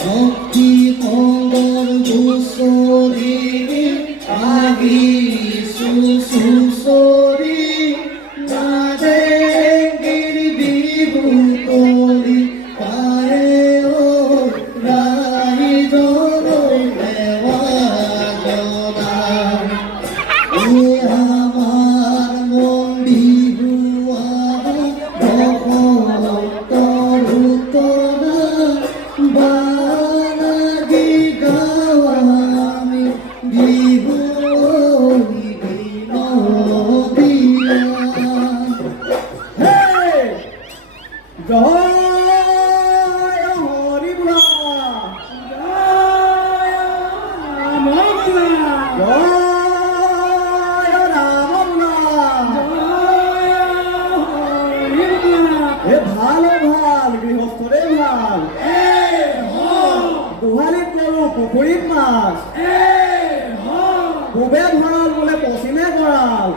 ভক্তি কন্দর ঘুষরি আগি সুসুসরি নাদে গিরবিবু করি পায়ে ও রাই জোরে দেওয়া জনা আমার মন বিহুয়া তরুতনা বানাগি গাওয়ামি বিহু বিনোদিয়া জয় হরি বুলা জয় রাম বুলা জয় রাম বুলা এ ভালো ভাল গৃহস্থরে ভাল গোহালিত নেৰু পুখুৰীত মাছ পূবে ভঁৰাল বোলে পশ্চিমে গঁৰাল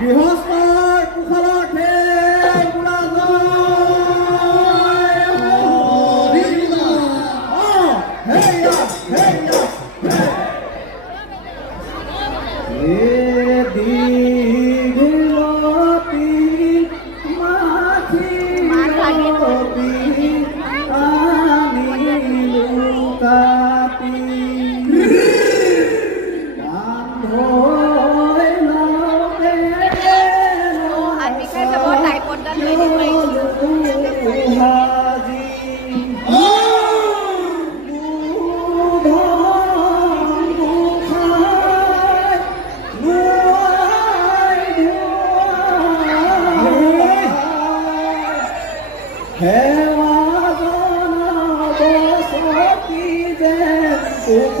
গৃহস্থৰ কুশলৰ ঠেক বোলা জয় হৰি বুলা হেয়া হেয়া দীঘলতি মাখিলতি আনিলো কাটি বান্ধৈ লতে হাজি হেৱা জনা বসতি যেন সুখ